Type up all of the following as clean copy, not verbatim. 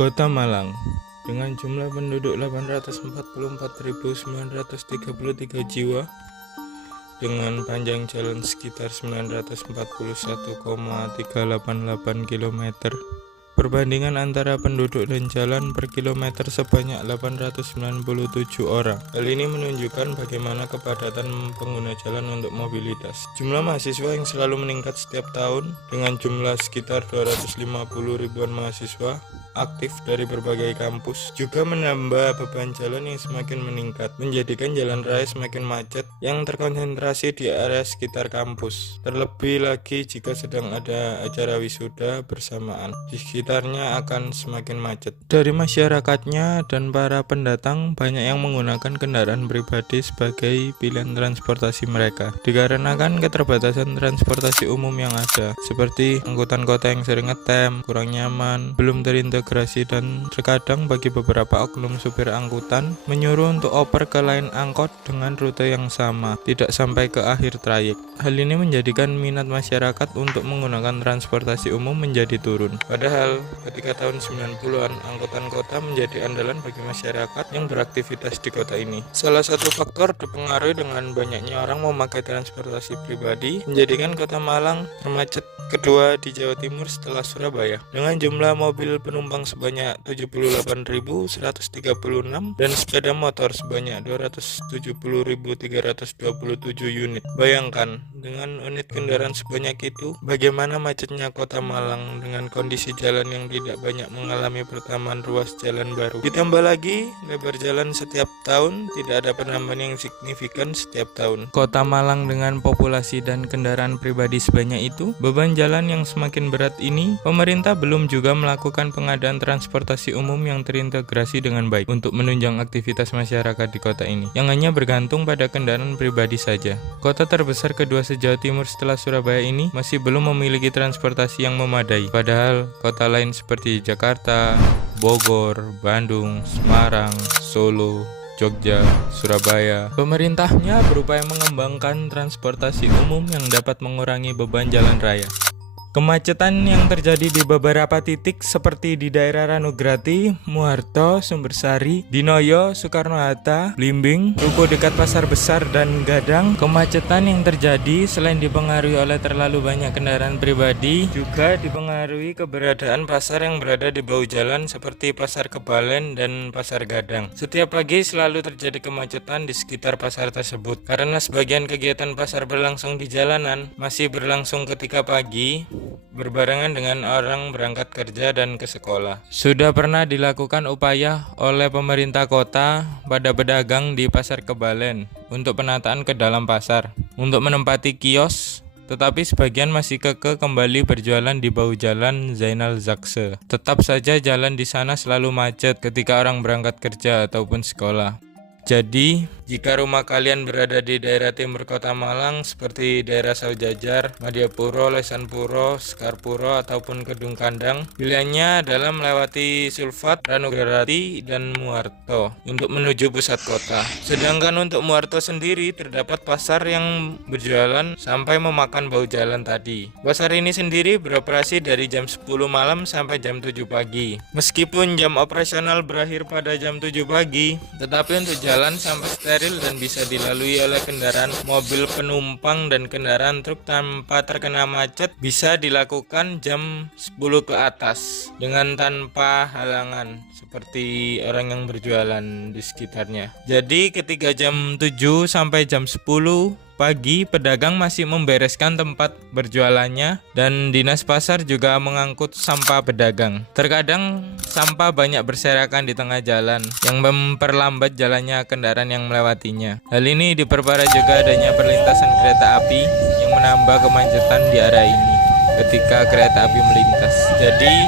Kota Malang dengan jumlah penduduk 844.933 jiwa, dengan panjang jalan sekitar 941,388 km. Perbandingan antara penduduk dan jalan per kilometer sebanyak 897 orang. Hal ini menunjukkan bagaimana kepadatan pengguna jalan untuk mobilitas. Jumlah mahasiswa yang selalu meningkat setiap tahun dengan jumlah sekitar 250 ribuan mahasiswa aktif dari berbagai kampus juga menambah beban jalan yang semakin meningkat, menjadikan jalan raya semakin macet yang terkonsentrasi di area sekitar kampus. Terlebih lagi jika sedang ada acara wisuda bersamaan, di sekitarnya akan semakin macet. Dari masyarakatnya dan para pendatang, banyak yang menggunakan kendaraan pribadi sebagai pilihan transportasi mereka, dikarenakan keterbatasan transportasi umum yang ada, seperti angkutan kota yang sering ngetem, kurang nyaman, belum terintegrasi, dan terkadang bagi beberapa oknum supir angkutan menyuruh untuk oper ke lain angkot dengan rute yang sama, tidak sampai ke akhir trayek. Hal ini menjadikan minat masyarakat untuk menggunakan transportasi umum menjadi turun. Padahal ketika tahun 90-an, angkutan kota menjadi andalan bagi masyarakat yang beraktivitas di kota ini. Salah satu faktor dipengaruhi dengan banyaknya orang memakai transportasi pribadi, menjadikan kota Malang termacet kedua di Jawa Timur setelah Surabaya, dengan jumlah mobil penumpang sebanyak 78.136 dan sepeda motor sebanyak 270.327 unit. Bayangkan, dengan unit kendaraan sebanyak itu, bagaimana macetnya kota Malang dengan kondisi jalan yang tidak banyak mengalami pertambahan ruas jalan baru. Ditambah lagi, lebar jalan setiap tahun tidak ada penambahan yang signifikan setiap tahun. Kota Malang dengan populasi dan kendaraan pribadi sebanyak itu, beban jalan yang semakin berat ini, pemerintah belum juga melakukan pengadaan transportasi umum yang terintegrasi dengan baik untuk menunjang aktivitas masyarakat di kota ini, yang hanya bergantung pada kendaraan pribadi saja. Kota terbesar kedua se-Jawa Timur setelah Surabaya ini masih belum memiliki transportasi yang memadai, padahal kota lain seperti Jakarta, Bogor, Bandung, Semarang, Solo, Jogja, Surabaya, pemerintahnya berupaya mengembangkan transportasi umum yang dapat mengurangi beban jalan raya. Kemacetan yang terjadi di beberapa titik seperti di daerah Ranograti, Muharto, Sumbersari, Dinoyo, Soekarno-Hatta, Blimbing, Ruko dekat Pasar Besar, dan Gadang. Kemacetan yang terjadi selain dipengaruhi oleh terlalu banyak kendaraan pribadi, juga dipengaruhi keberadaan pasar yang berada di bahu jalan seperti Pasar Kebalen dan Pasar Gadang. Setiap pagi selalu terjadi kemacetan di sekitar pasar tersebut, karena sebagian kegiatan pasar berlangsung di jalanan masih berlangsung ketika pagi, berbarengan dengan orang berangkat kerja dan ke sekolah. Sudah pernah dilakukan upaya oleh pemerintah kota pada pedagang di Pasar Kebalen untuk penataan ke dalam pasar, untuk menempati kios, tetapi sebagian masih kekeh kembali berjualan di bahu jalan Zainal Zakse. Tetap saja jalan di sana selalu macet ketika orang berangkat kerja ataupun sekolah. Jadi, jika rumah kalian berada di daerah timur kota Malang seperti daerah Saujajar, Madiapuro, Lesanpuro, Sekarpuro, ataupun Kedung Kandang, pilihannya adalah melewati Sulfat, Ranograti, dan Muharto untuk menuju pusat kota. Sedangkan untuk Muharto sendiri terdapat pasar yang berjualan sampai memakan bahu jalan tadi. Pasar ini sendiri beroperasi dari jam 10 malam sampai jam 7 pagi. Meskipun jam operasional berakhir pada jam 7 pagi, tetapi untuk jalan sampai steril dan bisa dilalui oleh kendaraan mobil penumpang dan kendaraan truk tanpa terkena macet bisa dilakukan jam 10 ke atas dengan tanpa halangan seperti orang yang berjualan di sekitarnya. Jadi ketika jam 7 sampai jam 10 pagi, pedagang masih membereskan tempat berjualannya dan dinas pasar juga mengangkut sampah pedagang. Terkadang sampah banyak berserakan di tengah jalan yang memperlambat jalannya kendaraan yang melewatinya. Hal ini diperparah juga adanya perlintasan kereta api yang menambah kemacetan di area ini ketika kereta api melintas. Jadi,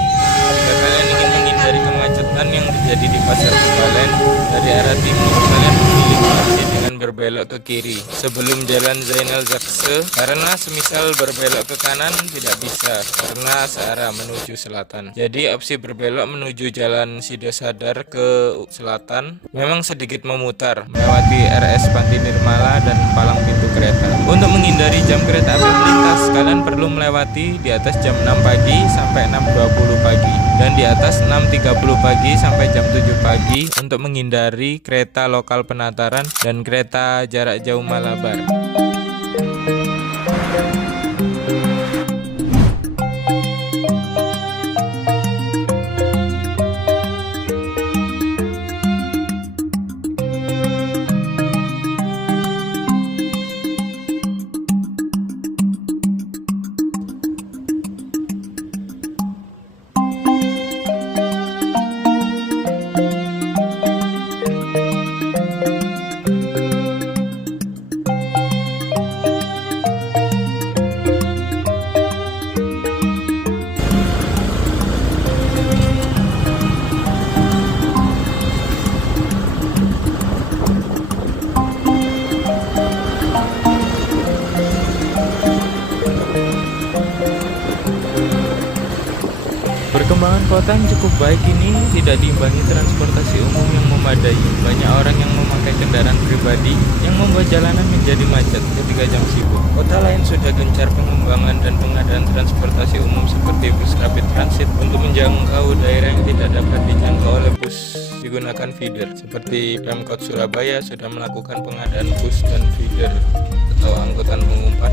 jika kalian ingin menghindari kemacetan yang terjadi di Pasar Kebalen dari arah timur, kalian memilih masih dengan berbelok ke kiri sebelum jalan Zainal Zakse, karena semisal berbelok ke kanan tidak bisa karena searah menuju selatan. Jadi opsi berbelok menuju jalan Sidosadar ke selatan memang sedikit memutar melewati RS Panti Nirmala dan palang pintu kereta. Untuk menghindari jam kereta api melintas, kalian perlu melewati di atas jam 6 pagi sampai 6.20 pagi dan di atas 6.30 pagi sampai jam 7 pagi untuk menghindari kereta lokal penataran dan kereta jarak jauh Malabar. Perkembangan kota yang cukup baik ini tidak diimbangi transportasi umum yang memadai. Banyak orang yang memakai kendaraan pribadi yang membuat jalanan menjadi macet ketika jam sibuk. Kota lain sudah gencar pengembangan dan pengadaan transportasi umum seperti bus rapid transit untuk menjangkau daerah yang tidak dapat dijangkau oleh bus digunakan feeder. Seperti Pemkot Surabaya sudah melakukan pengadaan bus dan feeder atau angkutan pengumpan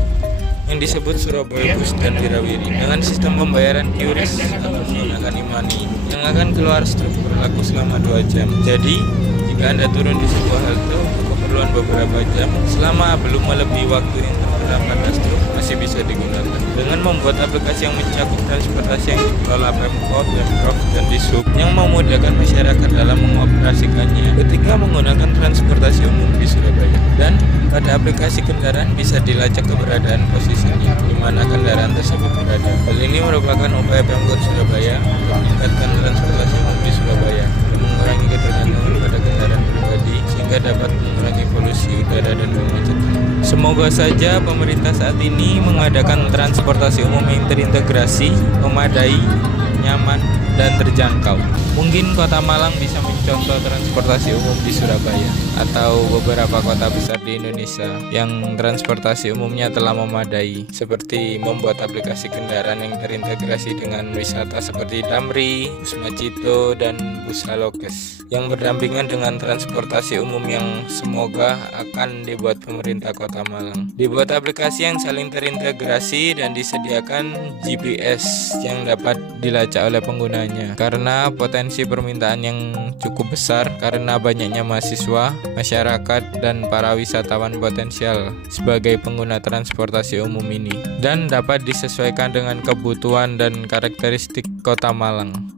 yang disebut Surabaya Bus dan Wirawiri dengan sistem pembayaran QRIS atau menggunakan e-money yang akan keluar struk berlaku selama 2 jam. Jadi, jika Anda turun di sebuah halte untuk keperluan beberapa jam selama belum melebihi waktu yang tertera pada struk masih bisa digunakan. Dengan membuat aplikasi yang mencakup transportasi yang dikelola Pemkot, Pemprov, dan Dishub yang memudahkan masyarakat dalam mengoperasikannya ketika menggunakan transportasi umum di Surabaya. Dan pada aplikasi kendaraan bisa dilacak keberadaan posisinya di mana kendaraan tersebut berada. Hal ini merupakan upaya Pemkot Surabaya untuk meningkatkan transportasi umum di Surabaya dan mengurangi ketergantungan pada kendaraan pribadi sehingga dapat mengurangi polusi udara dan kemacetan. Semoga saja pemerintah saat ini mengadakan transportasi umum yang terintegrasi, memadai, nyaman, dan terjangkau. Mungkin Kota Malang bisa mencontoh transportasi umum di Surabaya atau beberapa kota besar di Indonesia yang transportasi umumnya telah memadai, seperti membuat aplikasi kendaraan yang terintegrasi dengan wisata seperti Damri, Bus Macito, dan Bus Halokes yang berdampingan dengan transportasi umum yang semoga akan dibuat pemerintah Kota Malang. Dibuat aplikasi yang saling terintegrasi dan disediakan GPS yang dapat dilacak oleh penggunanya karena potensi permintaan yang cukup besar karena banyaknya mahasiswa, masyarakat, dan para wisatawan potensial sebagai pengguna transportasi umum ini dan dapat disesuaikan dengan kebutuhan dan karakteristik Kota Malang.